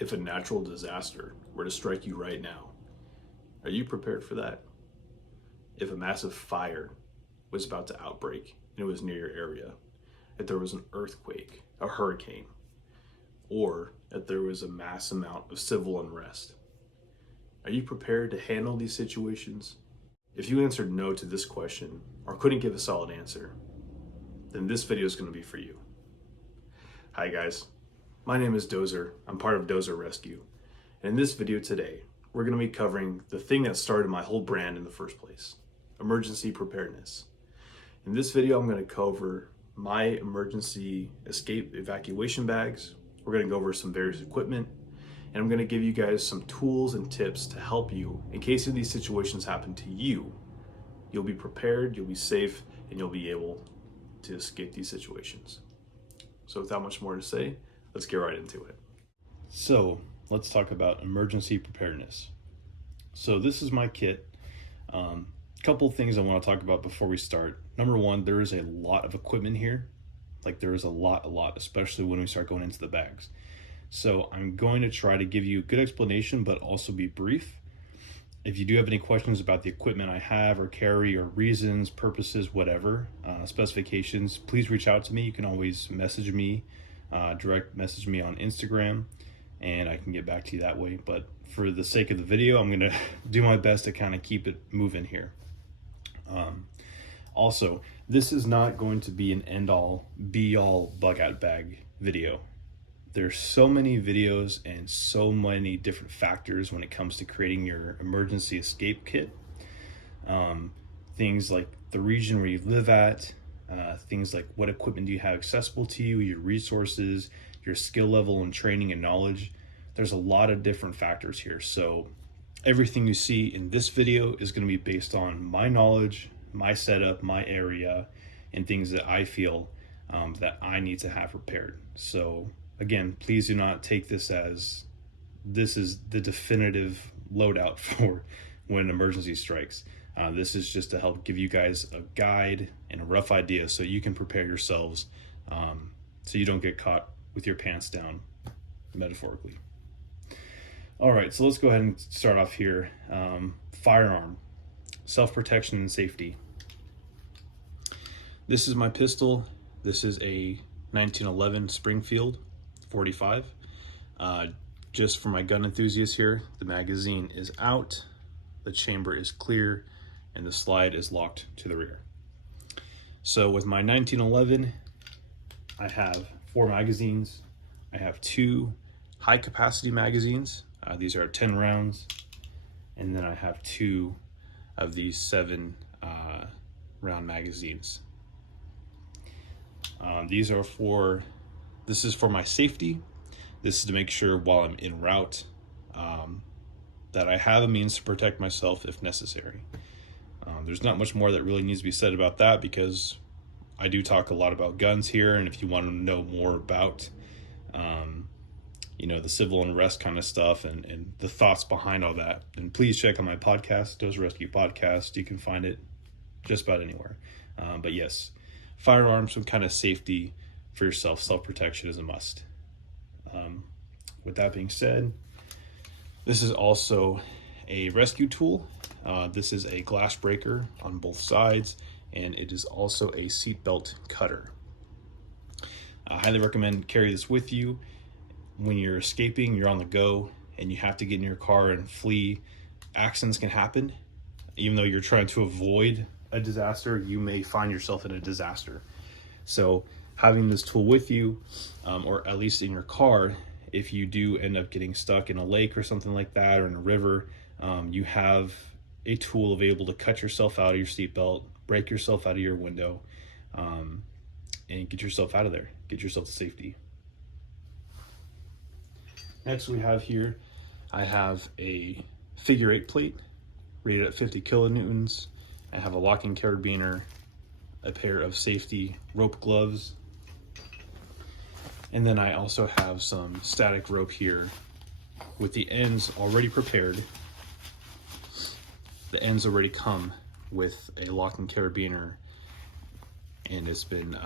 If a natural disaster were to strike you right now, are you prepared for that? If a massive fire was about to outbreak and it was near your area, if there was an earthquake, a hurricane, or if there was a mass amount of civil unrest, are you prepared to handle these situations? If you answered no to this question or couldn't give a solid answer, then this video is going to be for you. Hi guys, my name is Dozer. I'm part of Dozer Rescue. And in this video today, we're going to be covering the thing that started my whole brand in the first place, emergency preparedness. In this video, I'm going to cover my emergency escape evacuation bags. We're going to go over some various equipment, and I'm going to give you guys some tools and tips to help you in case of these situations happen to you. You'll be prepared, you'll be safe, and you'll be able to escape these situations. So without much more to say, let's get right into it. So let's talk about emergency preparedness. So this is my kit. Couple things I want to talk about before we start. Number one, there is a lot of equipment here. Like there is a lot, especially when we start going into the bags. So I'm going to try to give you a good explanation, but also be brief. If you do have any questions about the equipment I have or carry or reasons, purposes, whatever, specifications, please reach out to me. You can always message me, direct message me on Instagram, and I can get back to you that way. But for the sake of the video, I'm going to do my best to kind of keep it moving here. Also, this is not going to be an end-all, be-all bug-out bag video. There's so many videos and so many different factors when it comes to creating your emergency escape kit. Things like the region where you live at, things like what equipment do you have accessible to you, your resources, your skill level and training and knowledge. There's a lot of different factors here. So everything you see in this video is going to be based on my knowledge, my setup, my area, and things that I feel that I need to have prepared. So again, please do not take this as this is the definitive loadout for when an emergency strikes. This is just to help give you guys a guide and a rough idea so you can prepare yourselves so you don't get caught with your pants down, metaphorically. All right, so let's go ahead and start off here. Firearm, self-protection and safety. This is my pistol. This is a 1911 Springfield 45. Just for my gun enthusiasts here, the magazine is out, the chamber is clear, and the slide is locked to the rear. So with my 1911, I have 4 magazines. I have 2 high capacity magazines. These are 10 rounds. And then I have 2 of these 7 round magazines. This is for my safety. This is to make sure while I'm en route that I have a means to protect myself if necessary. There's not much more that really needs to be said about that because I do talk a lot about guns here, and if you want to know more about the civil unrest kind of stuff and the thoughts behind all that, then please check out my podcast, Dozer Rescue Podcast. You can find it just about anywhere. But yes, firearms, some kind of safety for yourself, self-protection is a must. With that being said, this is also a rescue tool. This is a glass breaker on both sides, and it is also a seatbelt cutter. I highly recommend carry this with you. When you're escaping, you're on the go, and you have to get in your car and flee. Accidents can happen. Even though you're trying to avoid a disaster, you may find yourself in a disaster. So having this tool with you, or at least in your car, if you do end up getting stuck in a lake or something like that, or in a river, you have a tool available to cut yourself out of your seatbelt, break yourself out of your window, and get yourself out of there, get yourself to safety. Next we have here, I have a figure 8 plate rated at 50 kilonewtons. I have a locking carabiner, a pair of safety rope gloves, and then I also have some static rope here with the ends already prepared. The ends already come with a locking carabiner, and it's been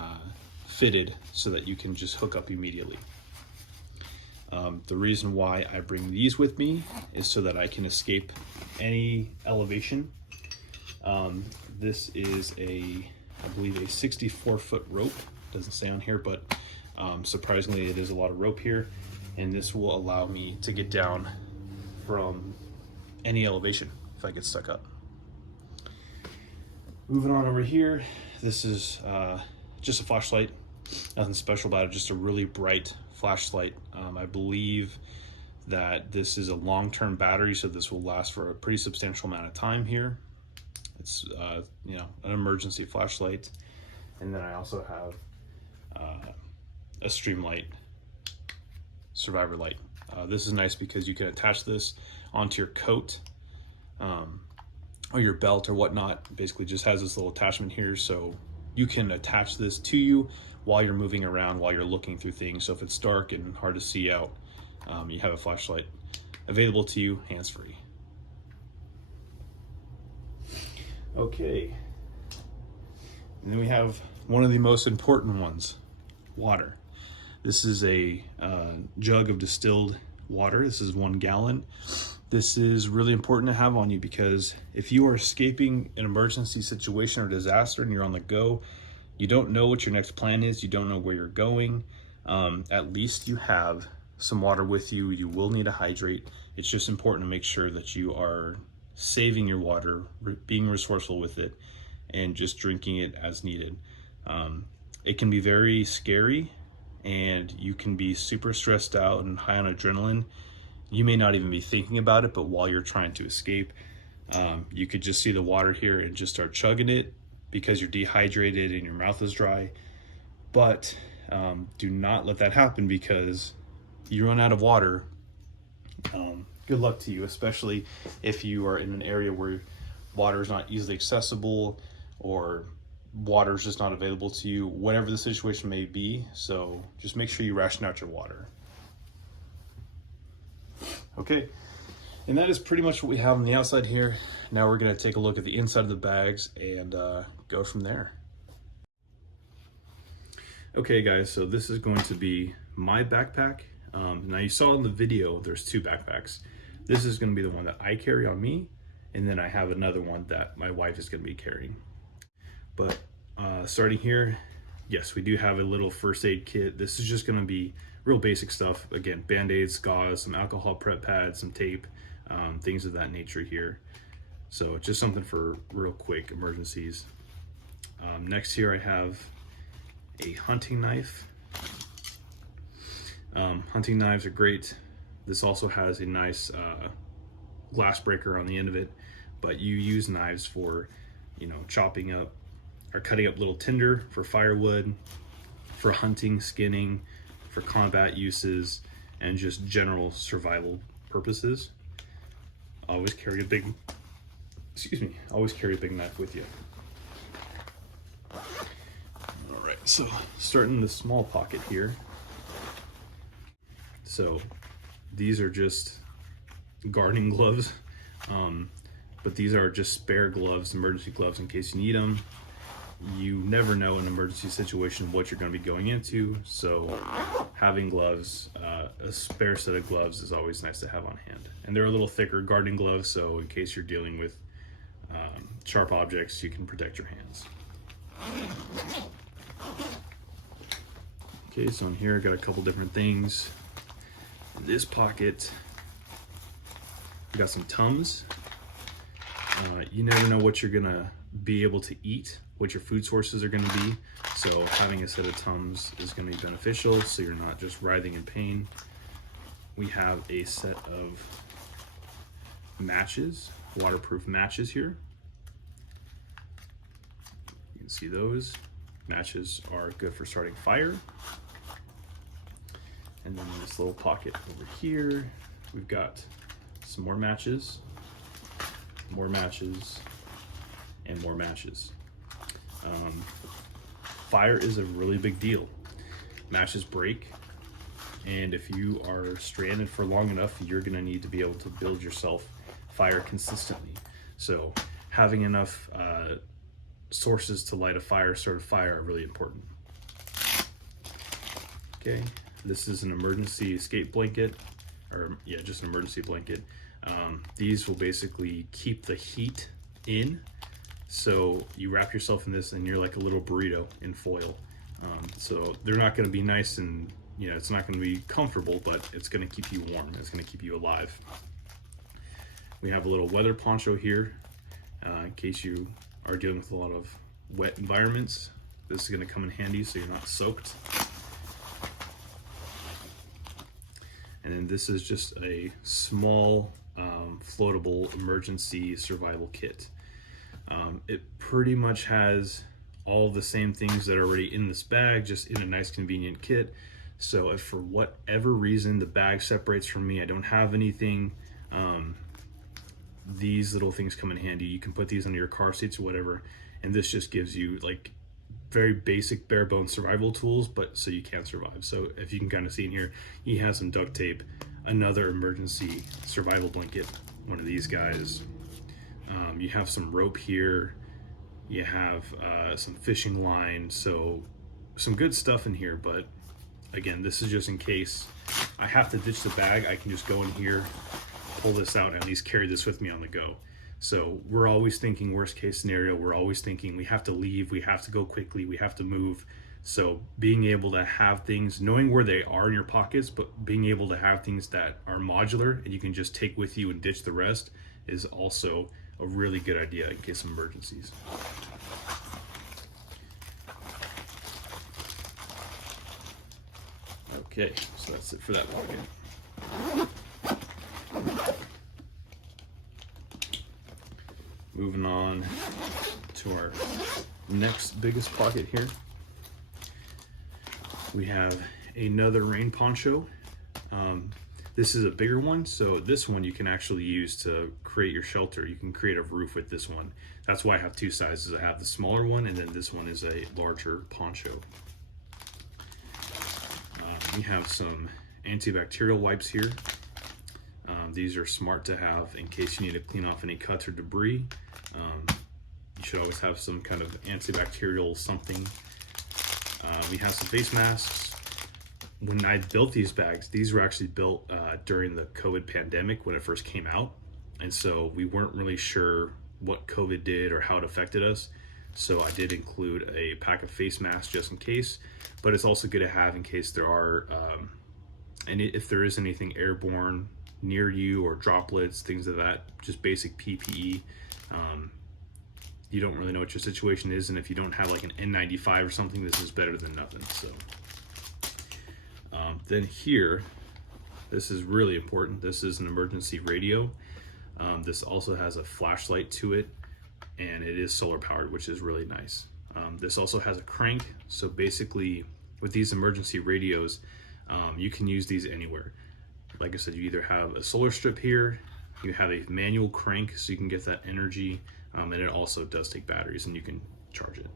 fitted so that you can just hook up immediately. The reason why I bring these with me is so that I can escape any elevation. This is I believe a 64-foot rope. Doesn't say on here, but surprisingly it is a lot of rope here, and this will allow me to get down from any elevation if I get stuck up. Moving on over here, this is just a flashlight. Nothing special about it, just a really bright flashlight. I believe that this is a long-term battery, so this will last for a pretty substantial amount of time here. It's you know, an emergency flashlight. And then I also have a stream light, survivor light. This is nice because you can attach this onto your coat or your belt or whatnot. Basically just has this little attachment here, so you can attach this to you while you're moving around, while you're looking through things. So if it's dark and hard to see out, you have a flashlight available to you, hands-free. Okay, and then we have one of the most important ones, water. This is a jug of distilled water. This is 1 gallon. This is really important to have on you because if you are escaping an emergency situation or disaster and you're on the go, you don't know what your next plan is, you don't know where you're going, at least you have some water with you. You will need to hydrate. It's just important to make sure that you are saving your water, being resourceful with it, and just drinking it as needed. It can be very scary and you can be super stressed out and high on adrenaline. You may not even be thinking about it, but while you're trying to escape, you could just see the water here and just start chugging it because you're dehydrated and your mouth is dry. But do not let that happen, because you run out of water. Good luck to you, especially if you are in an area where water is not easily accessible or water is just not available to you, whatever the situation may be. So just make sure you ration out your water. Okay, and that is pretty much what we have on the outside here. Now we're going to take a look at the inside of the bags and go from there. Okay guys, so this is going to be my backpack. Now you saw in the video there's 2 backpacks. This is going to be the one that I carry on me, and then I have another one that my wife is going to be carrying. But starting here, yes, we do have a little first aid kit. This is just going to be real basic stuff. Again, band-aids, gauze, some alcohol prep pads, some tape, things of that nature here. So just something for real quick emergencies. Next here I have a hunting knife. Hunting knives are great. This also has a nice glass breaker on the end of it, but you use knives for, you know, chopping up or cutting up little tinder, for firewood, for hunting, skinning, for combat uses, and just general survival purposes. Always carry a big, always carry a big knife with you. All right, so starting in the small pocket here. So these are just gardening gloves, but these are just spare gloves, emergency gloves in case you need them. You never know in an emergency situation what you're going to be going into, so having gloves, a spare set of gloves, is always nice to have on hand. And they're a little thicker gardening gloves, so in case you're dealing with sharp objects, you can protect your hands. Okay, so in here I got a couple different things. In this pocket, we got some Tums. You never know what you're gonna be able to eat, what your food sources are gonna be. So having a set of Tums is gonna be beneficial, so you're not just writhing in pain. We have a set of matches, waterproof matches here. You can see those. Matches are good for starting fire. And then in this little pocket over here, we've got some more matches, and more matches. Fire is a really big deal. Matches break, and if you are stranded for long enough, you're gonna need to be able to build yourself fire consistently. So having enough sources to light a fire, start a fire, are really important. Okay, This is an emergency escape blanket, or yeah, just an emergency blanket. These will basically keep the heat in. So you wrap yourself in this and you're like a little burrito in foil. So they're not going to be nice and, you know, it's not going to be comfortable, but it's going to keep you warm. It's going to keep you alive. We have a little weather poncho here in case you are dealing with a lot of wet environments. This is going to come in handy so you're not soaked. And then this is just a small floatable emergency survival kit. It pretty much has all the same things that are already in this bag, just in a nice convenient kit. So if for whatever reason the bag separates from me, I don't have anything, these little things come in handy. You can put these under your car seats or whatever, and this just gives you like very basic bare bones survival tools, but so you can survive. So if you can kind of see in here, he has some duct tape, another emergency survival blanket, one of these guys. You have some rope here, you have some fishing line, so some good stuff in here. But again, this is just in case I have to ditch the bag, I can just go in here, pull this out, and at least carry this with me on the go. So we're always thinking worst case scenario. We're always thinking we have to leave, we have to go quickly, we have to move. So being able to have things, knowing where they are in your pockets, but being able to have things that are modular and you can just take with you and ditch the rest is also a really good idea in case of emergencies. Okay, so that's it for that pocket. Moving on to our next biggest pocket here. We have another rain poncho. This is a bigger one, so this one you can actually use to create your shelter. You can create a roof with this one. That's why I have two sizes. I have the smaller one, and then this one is a larger poncho. We have some antibacterial wipes here. These are smart to have in case you need to clean off any cuts or debris. You should always have some kind of antibacterial something. We have some face masks. When I built these bags, these were actually built during the COVID pandemic when it first came out. And so we weren't really sure what COVID did or how it affected us. So I did include a pack of face masks just in case, but it's also good to have in case there are, and if there is anything airborne near you or droplets, things of that, just basic PPE. You don't really know what your situation is, and if you don't have like an N95 or something, this is better than nothing. So then here, this is really important. This is an emergency radio. This also has a flashlight to it, and it is solar powered, which is really nice. This also has a crank. So basically with these emergency radios, you can use these anywhere. Like I said, you either have a solar strip here, you have a manual crank so you can get that energy, and it also does take batteries and you can charge it.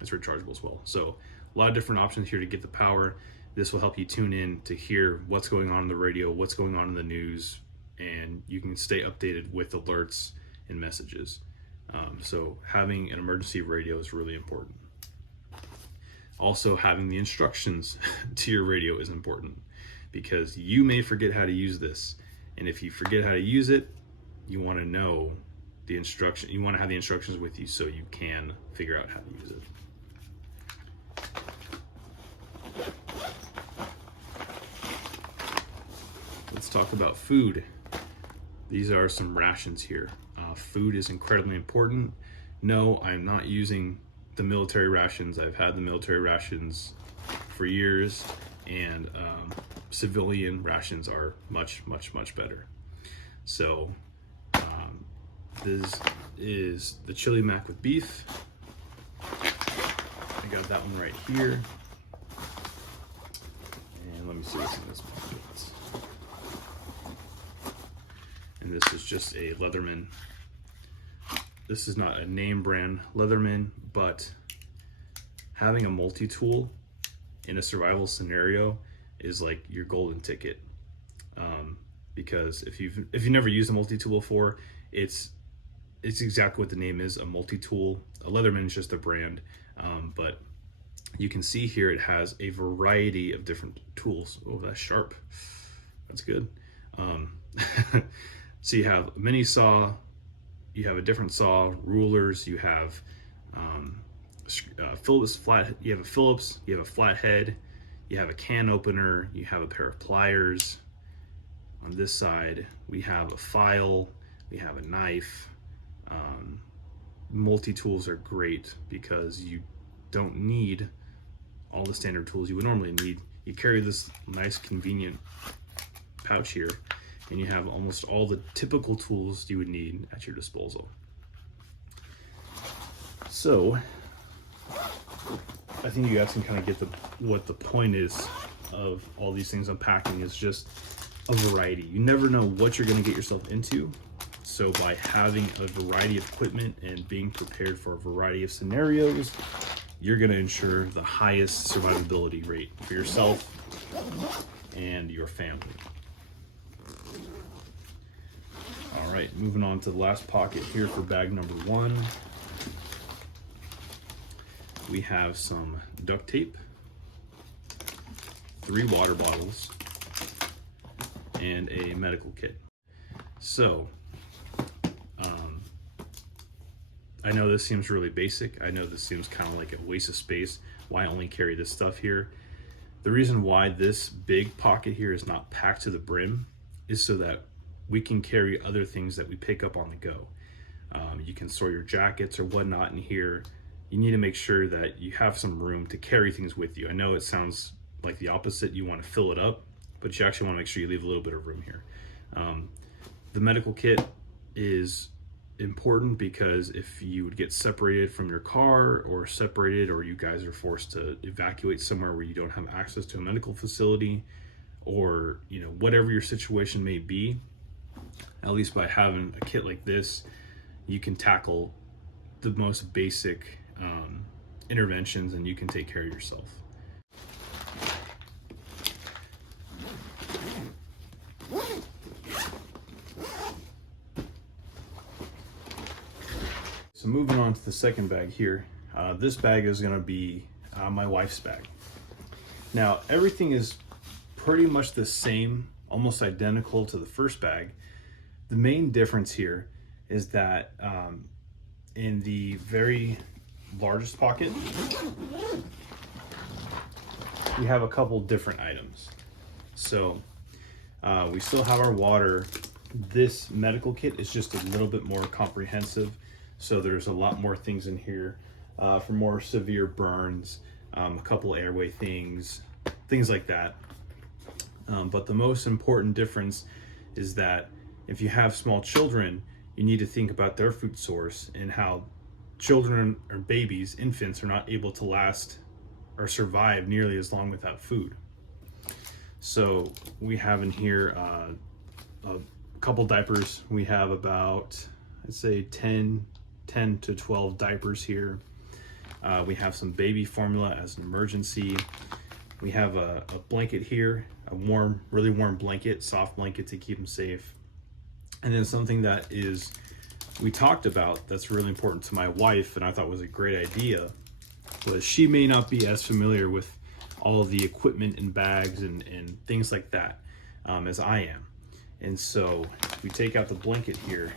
It's rechargeable as well. So a lot of different options here to get the power. This will help you tune in to hear what's going on in the radio, what's going on in the news, and you can stay updated with alerts and messages. So having an emergency radio is really important. Also, having the instructions to your radio is important because you may forget how to use this. And if you forget how to use it, you want to know the instruction. You want to have the instructions with you so you can figure out how to use it. Let's talk about food. These are some rations here. Food is incredibly important. No, I'm not using the military rations. I've had the military rations for years, and civilian rations are much better. So this is the chili mac with beef. I got that one right here. And let me see what's in this pocket. And this is just a Leatherman. This is not a name brand Leatherman, but having a multi-tool in a survival scenario is like your golden ticket. Because if you've never used a multi-tool before, it's exactly what the name is, a multi-tool. A Leatherman is just a brand, but you can see here it has a variety of different tools. Oh, that's sharp. That's good. So you have a mini saw, you have a different saw, rulers, you have Phillips flat. You have a Phillips, you have a flathead, you have a can opener, you have a pair of pliers. On this side, we have a file, we have a knife. Multi-tools are great because you don't need all the standard tools you would normally need. You carry this nice convenient pouch here, and you have almost all the typical tools you would need at your disposal. So I think you guys can kind of get what the point is of all these things unpacking is just a variety. You never know what you're going to get yourself into. So by having a variety of equipment and being prepared for a variety of scenarios, you're going to ensure the highest survivability rate for yourself and your family. All right, moving on to the last pocket here for bag number 1. We have some duct tape, 3 water bottles, and a medical kit. So, I know this seems really basic. I know this seems kind of like a waste of space. Why only carry this stuff here? The reason why this big pocket here is not packed to the brim is so that we can carry other things that we pick up on the go. You can store your jackets or whatnot in here. You need to make sure that you have some room to carry things with you. I know it sounds like the opposite. You want to fill it up, but you actually want to make sure you leave a little bit of room here. The medical kit is important because if you would get separated from your car or you guys are forced to evacuate somewhere where you don't have access to a medical facility, or whatever your situation may be, at least by having a kit like this, you can tackle the most basic interventions and you can take care of yourself. So moving on to the second bag here, this bag is going to be my wife's bag. Now everything is pretty much the same, almost identical to the first bag. The main difference here is that in the very largest pocket, we have a couple different items. So we still have our water. This medical kit is just a little bit more comprehensive. So there's a lot more things in here for more severe burns, a couple airway things like that. But the most important difference is that if you have small children, you need to think about their food source and how children or babies, infants, are not able to last or survive nearly as long without food. So we have in here a couple diapers. We have about, I'd say 10 to 12 diapers here. We have some baby formula as an emergency. We have a blanket here, a warm, really warm blanket, soft blanket to keep them safe. And then something that we talked about that's really important to my wife and I thought was a great idea was she may not be as familiar with all of the equipment and bags and things like that as I am. And so we take out the blanket here.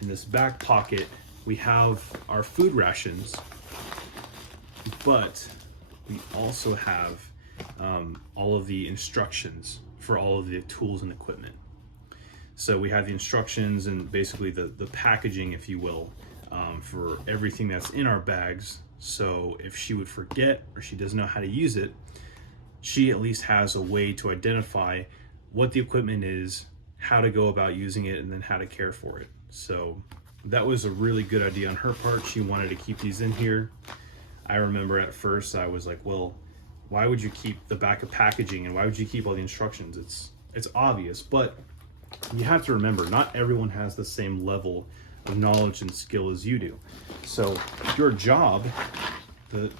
In this back pocket, we have our food rations, but we also have all of the instructions for all of the tools and equipment. So we have the instructions and basically the packaging, if you will, for everything that's in our bags. So if she would forget or she doesn't know how to use it, she at least has a way to identify what the equipment is, how to go about using it, and then how to care for it. So that was a really good idea on her part. She wanted to keep these in here. I remember at first I was like, well, why would you keep the back of packaging and why would you keep all the instructions? It's obvious, but you have to remember, not everyone has the same level of knowledge and skill as you do. So your job,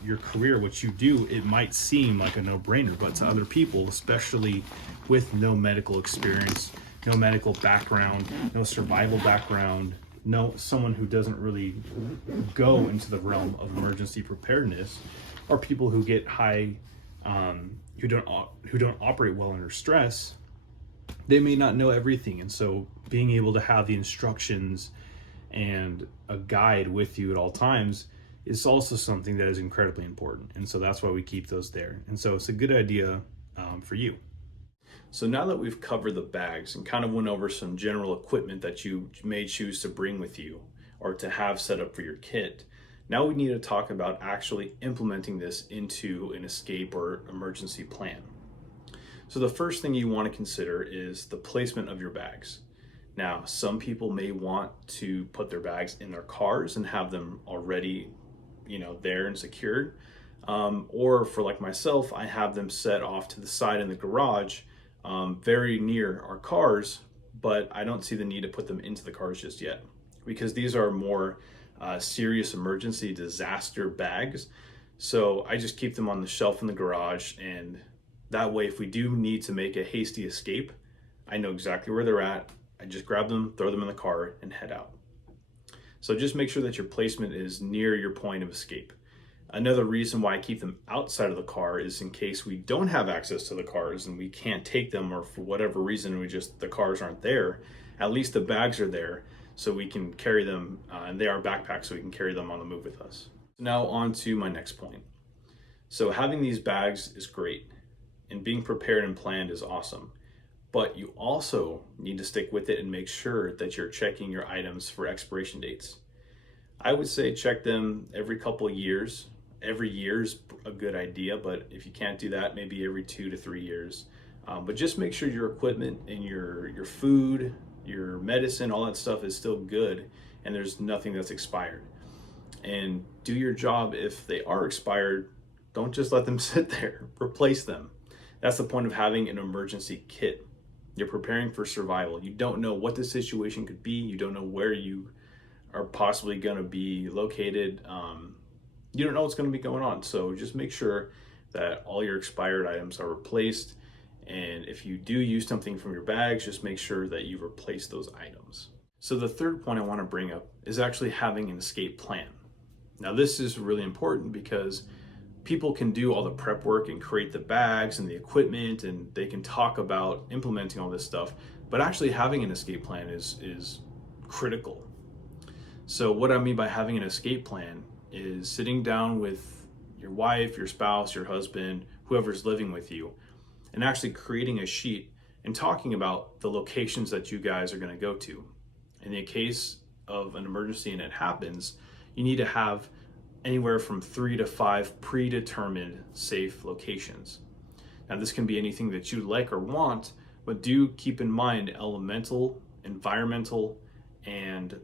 your career, what you do, it might seem like a no-brainer, but to other people, especially with no medical experience, no medical background, no survival background, someone who doesn't really go into the realm of emergency preparedness, or people who get high, who don't operate well under stress, they may not know everything. And so being able to have the instructions and a guide with you at all times is also something that is incredibly important. And so that's why we keep those there. And so it's a good idea for you. So now that we've covered the bags and kind of went over some general equipment that you may choose to bring with you or to have set up for your kit, now we need to talk about actually implementing this into an escape or emergency plan. So the first thing you want to consider is the placement of your bags. Now, some people may want to put their bags in their cars and have them already, there and secured. Or for like myself, I have them set off to the side in the garage, very near our cars, but I don't see the need to put them into the cars just yet because these are more serious emergency disaster bags. So I just keep them on the shelf in the garage, and that way if we do need to make a hasty escape, I know exactly where they're at. I just grab them, throw them in the car, and head out. So just make sure that your placement is near your point of escape. Another reason why I keep them outside of the car is in case we don't have access to the cars and we can't take them, or for whatever reason the cars aren't there, at least the bags are there so we can carry them, and they are backpacks so we can carry them on the move with us. Now on to my next point. So having these bags is great, and being prepared and planned is awesome. But you also need to stick with it and make sure that you're checking your items for expiration dates. I would say check them every couple of years. Every year is a good idea, but if you can't do that, maybe every 2 to 3 years. But just make sure your equipment and your food, your medicine, all that stuff is still good and there's nothing that's expired. And do your job. If they are expired, don't just let them sit there. Replace them. That's the point of having an emergency kit. You're preparing for survival. You don't know what the situation could be. You don't know where you are possibly going to be located. You don't know what's going to be going on. So just make sure that all your expired items are replaced. And if you do use something from your bags, just make sure that you replace those items. So the third point I want to bring up is actually having an escape plan. Now this is really important because people can do all the prep work and create the bags and the equipment, and they can talk about implementing all this stuff, but actually having an escape plan is critical. So what I mean by having an escape plan is sitting down with your wife, your spouse, your husband, whoever's living with you, and actually creating a sheet and talking about the locations that you guys are going to go to. In the case of an emergency and it happens, you need to have anywhere from 3 to 5 predetermined safe locations. Now this can be anything that you like or want, but do keep in mind elemental, environmental, and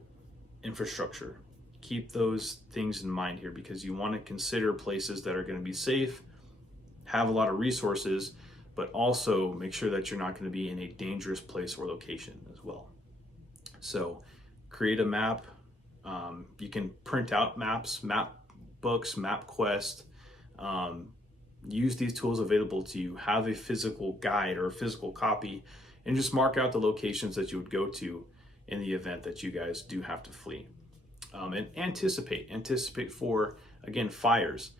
infrastructure. Keep those things in mind here because you want to consider places that are going to be safe, have a lot of resources, but also make sure that you're not going to be in a dangerous place or location as well. So create a map. You can print out maps, map books, MapQuest. Use these tools available to you. Have a physical guide or a physical copy and just mark out the locations that you would go to in the event that you guys do have to flee. And anticipate for, again, fires.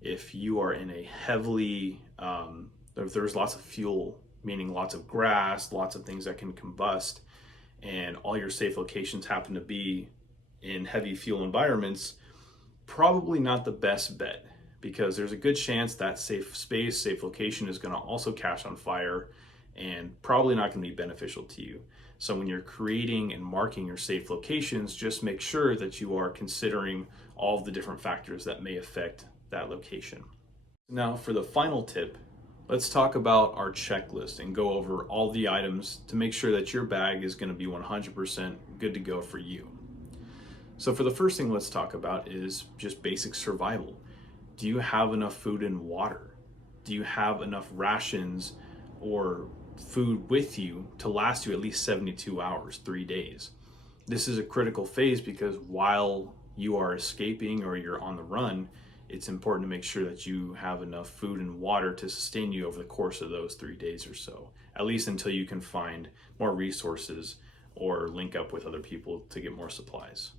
If you are in a heavily, if there's lots of fuel, meaning lots of grass, lots of things that can combust, and all your safe locations happen to be in heavy fuel environments, probably not the best bet because there's a good chance that safe space, safe location is going to also catch on fire and probably not going to be beneficial to you. So when you're creating and marking your safe locations, just make sure that you are considering all of the different factors that may affect that location. Now for the final tip, let's talk about our checklist and go over all the items to make sure that your bag is going to be 100% good to go for you. So for the first thing let's talk about is just basic survival. Do you have enough food and water? Do you have enough rations or food with you to last you at least 72 hours, 3 days? This is a critical phase because while you are escaping or you're on the run, it's important to make sure that you have enough food and water to sustain you over the course of those 3 days or so, at least until you can find more resources or link up with other people to get more supplies.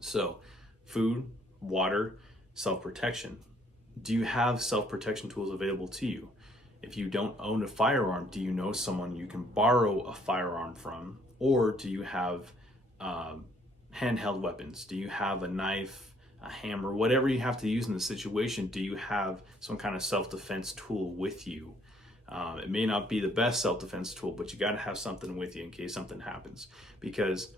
So food, water, self-protection. Do you have self-protection tools available to you? If you don't own a firearm, do you know someone you can borrow a firearm from? Or do you have handheld weapons? Do you have a knife, a hammer, whatever you have to use in the situation? Do you have some kind of self-defense tool with you? It may not be the best self-defense tool, but you got to have something with you in case something happens, because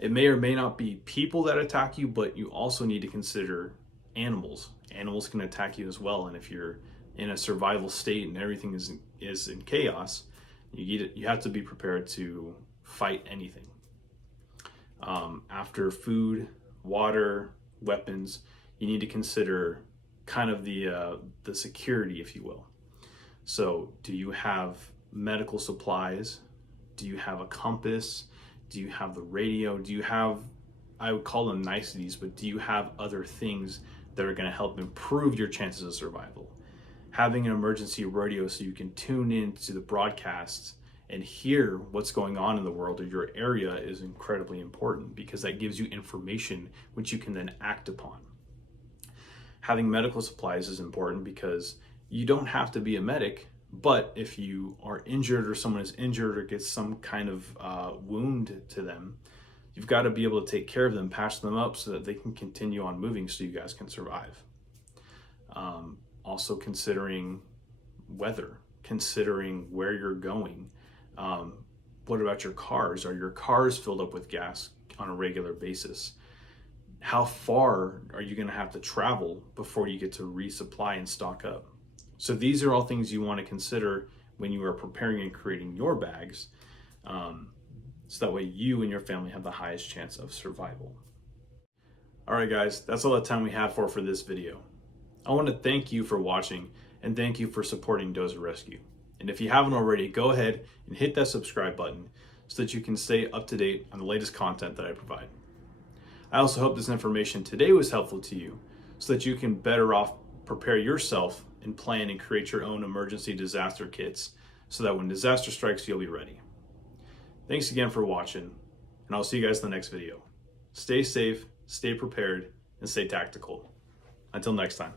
it may or may not be people that attack you, but you also need to consider animals. Animals can attack you as well, and if you're in a survival state and everything is in chaos, you have to be prepared to fight anything. After food, water, weapons, you need to consider kind of the security, if you will. So, do you have medical supplies? Do you have a compass? Do you have the radio? Do you have, I would call them niceties, but do you have other things that are going to help improve your chances of survival? Having an emergency radio so you can tune in to the broadcasts and hear what's going on in the world or your area is incredibly important, because that gives you information which you can then act upon. Having medical supplies is important because you don't have to be a medic, but if you are injured or someone is injured or gets some kind of wound to them, you've got to be able to take care of them, patch them up so that they can continue on moving so you guys can survive. Also considering weather, considering where you're going. What about your cars? Are your cars filled up with gas on a regular basis? How far are you going to have to travel before you get to resupply and stock up? So these are all things you want to consider when you are preparing and creating your bags, so that way you and your family have the highest chance of survival. All right, guys, that's all the time we have for this video. I want to thank you for watching and thank you for supporting Dozer Rescue. And if you haven't already, go ahead and hit that subscribe button so that you can stay up to date on the latest content that I provide. I also hope this information today was helpful to you so that you can better off prepare yourself and plan and create your own emergency disaster kits so that when disaster strikes, you'll be ready. Thanks again for watching, and I'll see you guys in the next video. Stay safe, stay prepared, and stay tactical. Until next time.